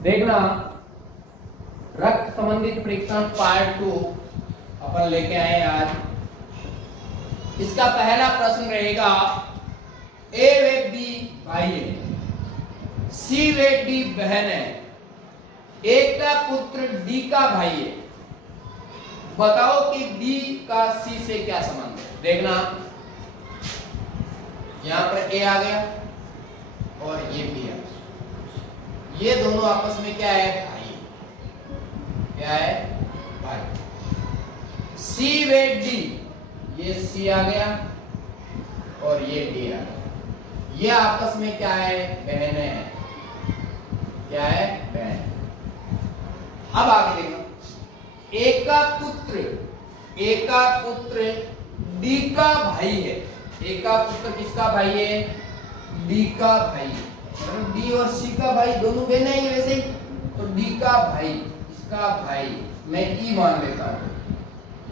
देखना रक्त संबंधित परीक्षण पार्ट 2 अपन लेके आए आज। इसका पहला प्रश्न रहेगा ए वे बी भाई है, सी वे डी बहन है, ए का पुत्र डी का भाई है, बताओ कि डी का सी से क्या संबंध है। देखना यहां पर ए आ गया और ये बी आ गया, ये दोनों आपस में क्या है भाई, क्या है भाई। सी वे डी, ये सी आ गया और ये डी आ गया, ये आपस में क्या है बहनें हैं, क्या है बहन। अब आगे देखो ए का पुत्र डी का भाई है, ए का पुत्र किसका भाई है डी का भाई है, मतलब डी और सी का भाई दोनों बहनें हैं वैसे ही, तो डी का भाई इसका भाई मैं ई मान लेता हूं,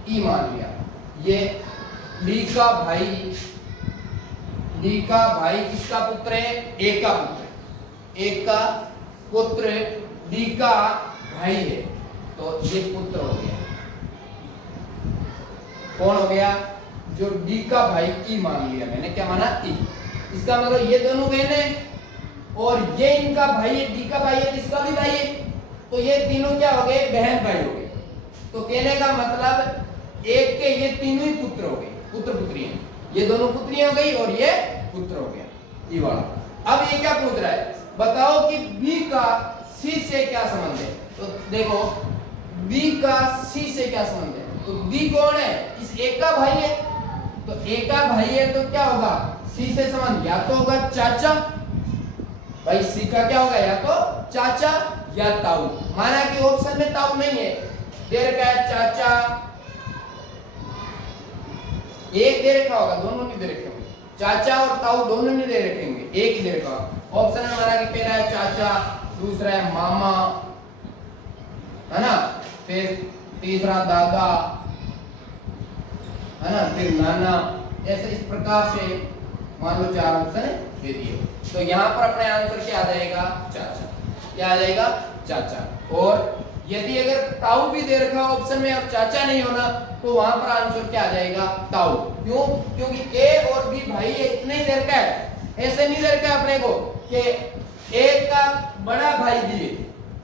ई मान लिया, ये डी का भाई किसका पुत्र है ए का पुत्र, ए का पुत्र डी का भाई है, तो ये पुत्र हो गया, कौन हो गया जो डी का भाई ई मान लिया मैंने, क्या माना ई। इसका मतलब ये दोनों बहनें हैं और ये इनका भाई है, डी का भाई है, किसका भी भाई है, तो ये तीनों क्या हो गए बहन भाई हो गए। तो कहने का मतलब एक के ये तीनों ही पुत्र हो गए, पुत्र पुत्री हैं, ये दोनों पुत्रियां हो गई और ये पुत्र हो गया ये वाला। अब ये क्या पूछ रहा है, बताओ कि बी का सी से क्या संबंध है। तो देखो बी का सी से क्या संबंध है, तो बी कौन है इस एक का भाई है, तो एक का भाई है तो क्या होगा सी से संबंध, या तो होगा चाचा, भाई सी का क्या होगा या तो चाचा या ताऊ। माना कि ऑप्शन में ताऊ नहीं है, दे रखा है चाचा, एक दे रखा होगा, दोनों नहीं दे रखे होंगे, चाचा और ताऊ दोनों नहीं दे रखे होंगे, एक ही दे रखा होगा। ऑप्शन में माना कि पहला है चाचा, दूसरा है मामा, है ना, फिर तीसरा दादा, है ना, फिर नाना, ऐसे इस प्रकार से मान लो 4 ऑप्शन दे दिए। तो यहाँ पर अपने आंसर क्या आ जाएगा चाचा, क्या आ जाएगा चाचा। और यदि अगर ताऊ भी दे रखा ऑप्शन में और चाचा नहीं होना तो वहां पर आंसर क्या आ जाएगा ताऊ। क्यों, क्योंकि ए और बी भाई है, इतने ही दे रखा है, ऐसे नहीं दे रखा है अपने को कि ए का बड़ा भाई भी है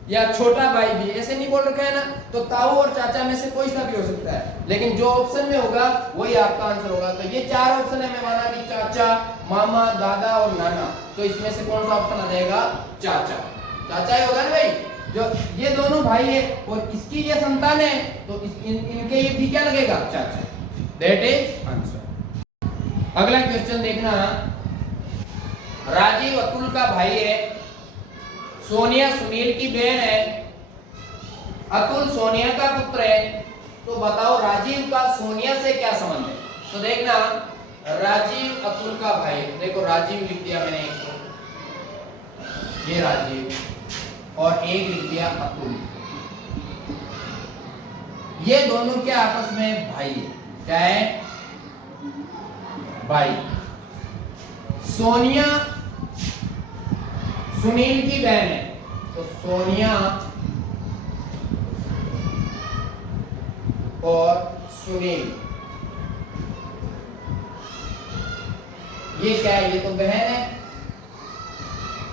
या छोटा भाई भी, ऐसे नहीं बोल रखा है ना। तो ताऊ और चाचा में से कोई सा भी हो सकता है, लेकिन जो ऑप्शन में होगा वही आपका आंसर होगा। तो ये 4 ऑप्शन है, मैं माना कि चाचा, मामा, दादा और नाना, तो इसमें से कौन सा ऑप्शन आ जाएगा चाचा, चाचा ही होगा ना भाई। जो ये दोनों भाई है और इसकी ये संतान है तो इनके ये भी क्या लगेगा चाचा, दैट इज आंसर। अगला क्वेश्चन देखना, राजीव अतुल का भाई है, सोनिया सुनील की बहन है, अतुल सोनिया का पुत्र है, तो बताओ राजीव का सोनिया से क्या संबंध है। तो देखना राजीव अतुल का भाई, देखो राजीव लिख दिया मैंने, ये राजीव और एक लिख दिया अतुल, ये दोनों क्या आपस में भाई है, क्या है भाई। सोनिया सुनील की बहन है, तो सोनिया और सुनील ये क्या है, ये तो बहन है,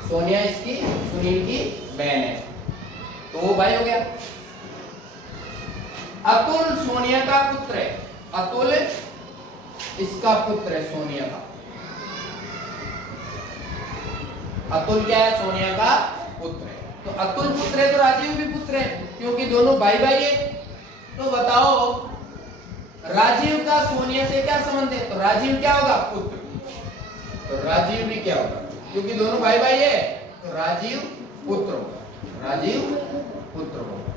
सोनिया इसकी सुनील की बहन है, तो वो भाई हो गया। अतुल सोनिया का पुत्र है, अतुल इसका पुत्र है सोनिया का, अतुल क्या है सोनिया का पुत्र है, तो अतुल पुत्र है तो राजीव भी पुत्र है, क्योंकि दोनों भाई भाई है। तो बताओ राजीव का सोनिया से क्या संबंध है, तो राजीव क्या होगा पुत्र, तो राजीव भी क्या होगा, क्योंकि दोनों भाई भाई है तो राजीव पुत्र होगा, राजीव पुत्र होगा,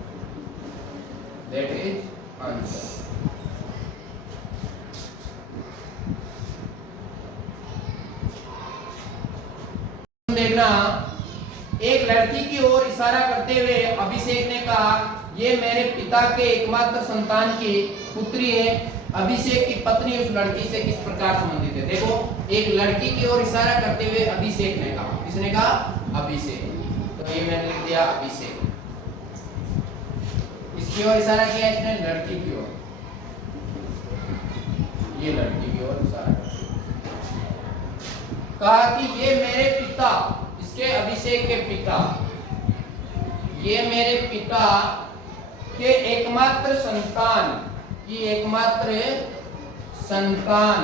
दैट इज आंसर। देखना, एक लड़की की ओर इशारा करते हुए अभिषेक ने कहा, ये मेरे पिता के एकमात्र संतान की पुत्री है। अभिषेक की पत्नी उस लड़की से किस प्रकार संबंधित है। देखो एक लड़की की ओर इशारा करते हुए अभिषेक ने कहा, किसने कहा अभिषेक, तो ये मैंने लिख दिया अभिषेक। इसकी ओर इशारा किया इसने, लड़की की ओर, ये लड़की की ओर इशारा कहा कि ये मेरे पिता, इसके अभिषेक के पिता, ये मेरे पिता के एकमात्र संतान की, एकमात्र संतान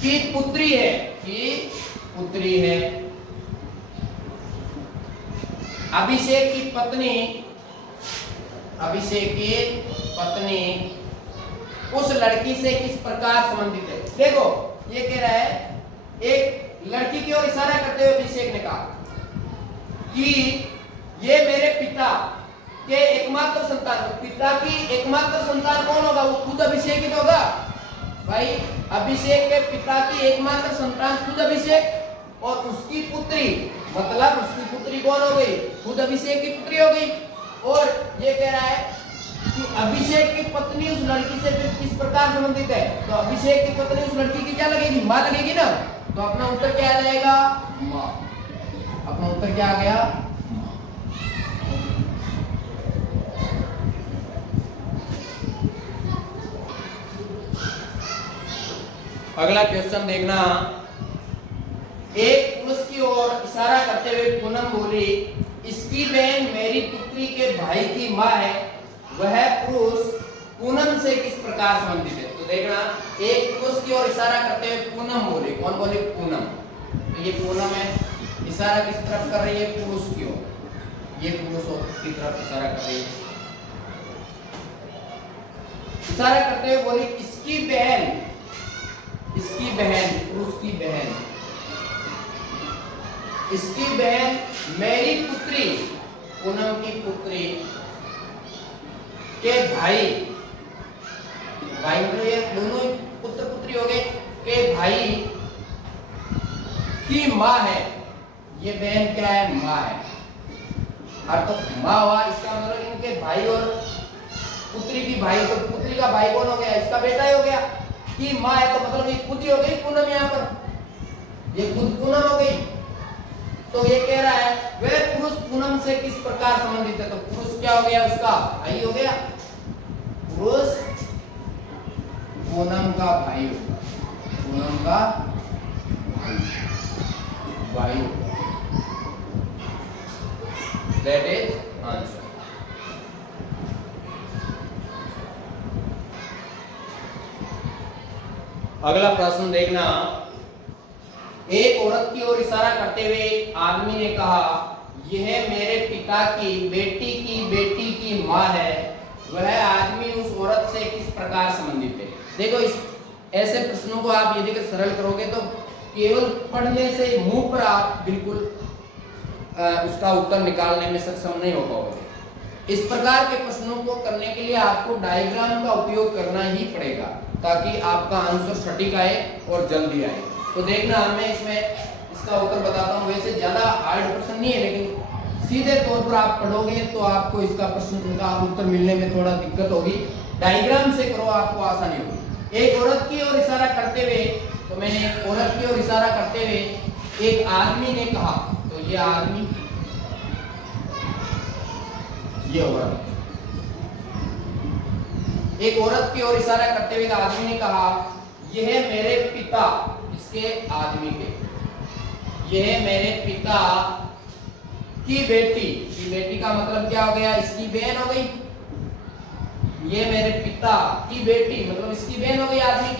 की पुत्री है, की पुत्री है। अभिषेक की पत्नी, अभिषेक की पत्नी उस लड़की से किस प्रकार संबंधित है। देखो ये कह रहा है, एक लड़की की ओर इशारा करते हुए अभिषेक ने कहा कि ये मेरे पिता के एकमात्र संतान, पिता की एकमात्र संतान कौन होगा, वो खुद अभिषेक ही तो होगा भाई। अभिषेक के पिता की एकमात्र संतान खुद अभिषेक, और उसकी पुत्री, मतलब उसकी पुत्री कौन हो गई, खुद अभिषेक की पुत्री हो गई। और ये कह रहा है कि अभिषेक की पत्नी उस लड़की से फिर किस प्रकार संबंधित है, तो अभिषेक की पत्नी उस लड़की की क्या लगेगी, मां लगेगी ना। तो अपना उत्तर क्या आ जाएगा, मां। अपना उत्तर क्या आ गया, मां। अगला क्वेश्चन देखना। एक पुरुष की ओर इशारा करते हुए पूनम बोली, इसकी बहन मेरी पुत्री के भाई की मां है। वह पुरुष पूनम से किस प्रकार संबंधित है। तो देखना, एक पुरुष की ओर इशारा करते हुए पूनम बोले, कौन बोले, पूनम। तो ये पूनम है, इशारा किस तरफ कर रही है, पुरुष की ओर, ये पुरुष की तरफ इशारा कर रही है। इशारा करते हुए बोली, इसकी बहन, इसकी बहन, पुरुष की बहन, इसकी बहन मेरी पुत्री, पूनम की पुत्री के भाई, भाई मतलब ये दोनों पुत्र पुत्री हो गए, के भाई की मां है। ये बहन क्या है, मां है। और तो मां हुआ, इसका मतलब इनके भाई और पुत्री की भाई, तो पुत्री का भाई कौन हो गया, इसका बेटा ही हो गया। की मां है तो मतलब ये खुद ही हो गई पूनम, यहाँ पर ये खुद पूनम हो गई। तो ये कह रहा है वह पुरुष पूनम से किस प्रकार संबंधित है। तो पुरुष क्या हो गया, उसका भाई हो गया, पुरुष पूनम का भाई होगा, पूनम का भाई होगा। That is answer. अगला प्रश्न देखना। एक औरत की ओर इशारा करते हुए आदमी ने कहा, यह मेरे पिता की बेटी की मां है। वह आदमी उस औरत से किस प्रकार संबंधित है। देखो इस ऐसे प्रश्नों को आप यदि सरल करोगे तो केवल पढ़ने से मुंह पर आप बिल्कुल उसका उत्तर निकालने में सक्षम नहीं हो पाओगे। इस प्रकार के प्रश्नों को करने के लिए आपको डायग्राम का उपयोग करना ही पड़ेगा, ताकि आपका आंसर सटीक आए और जल्दी आए। तो देखना, मैं इसमें इसका उत्तर बताता हूँ। वैसे ज्यादा हार्ड प्रश्न नहीं है, लेकिन सीधे तौर पर आप पढ़ोगे तो आपको इसका प्रश्न का उत्तर मिलने में थोड़ा दिक्कत होगी। डायग्राम से करो, आपको आसानी होगी। एक औरत की ओर इशारा करते हुए, तो मैंने एक औरत की ओर इशारा करते हुए एक आदमी ने कहा, तो ये आदमी, ये औरत। एक औरत की ओर इशारा करते हुए आदमी ने कहा, यह मेरे पिता, इसके आदमी के, यह मेरे पिता की बेटी का मतलब क्या हो गया, इसकी बहन हो गई। ये मेरे पिता की बेटी मतलब इसकी बहन हो गई, आदमी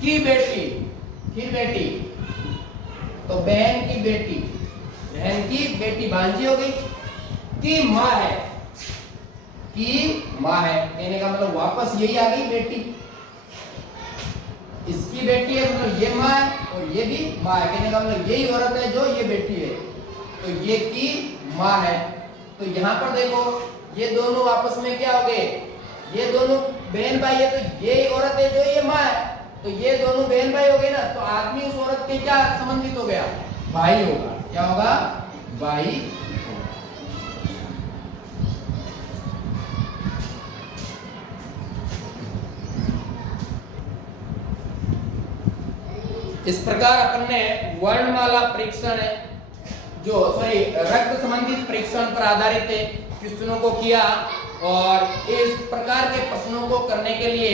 की बेटी, फिर बेटी, तो बहन की बेटी भांजी हो गई। की मां है, की मां है कहने का मतलब वापस यही आ गई बेटी। इसकी बेटी है मतलब ये मां है, और ये भी मां है कहने का मतलब यही औरत है जो ये बेटी है, तो ये की मां है। तो यहाँ पर देखो ये दोनों आपस में क्या हो गए, ये दोनों बहन भाई है, तो ये औरत है जो ये मां है, तो ये दोनों बहन भाई हो गए ना। तो आदमी उस औरत के क्या संबंधित हो गया, भाई होगा। क्या होगा, भाई। इस प्रकार अपन ने वर्णमाला परीक्षण रक्त संबंधित परीक्षण पर आधारित क्वेश्चनों को किया। और इस प्रकार के प्रश्नों को करने के लिए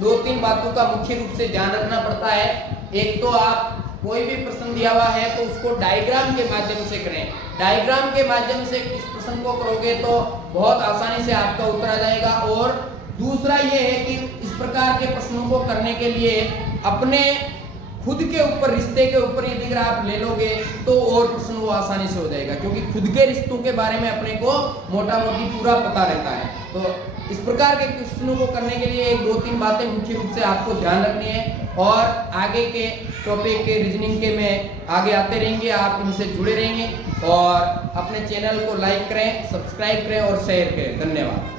2-3 बातों का मुख्य रूप से ध्यान रखना पड़ता है। एक तो आप कोई भी प्रश्न दिया हुआ है तो उसको डायग्राम के माध्यम से करें। डायग्राम के माध्यम से इस प्रश्न को करोगे तो बहुत आसानी से आपका उत्तर आ जाएगा। और दूसरा ये है कि इस प्रकार के प्रश्नों को करने के लिए अपने खुद के ऊपर, रिश्ते के ऊपर यदि अगर आप ले लोगे तो और प्रश्न वो आसानी से हो जाएगा, क्योंकि खुद के रिश्तों के बारे में अपने को मोटा मोटी पूरा पता रहता है। तो इस प्रकार के क्वेश्चनों को करने के लिए 1-2-3 बातें मुख्य रूप से आपको ध्यान रखनी है। और आगे के टॉपिक के रीजनिंग के में आगे आते रहेंगे, आप इनसे जुड़े रहेंगे। और अपने चैनल को लाइक करें, सब्सक्राइब करें और शेयर करें। धन्यवाद।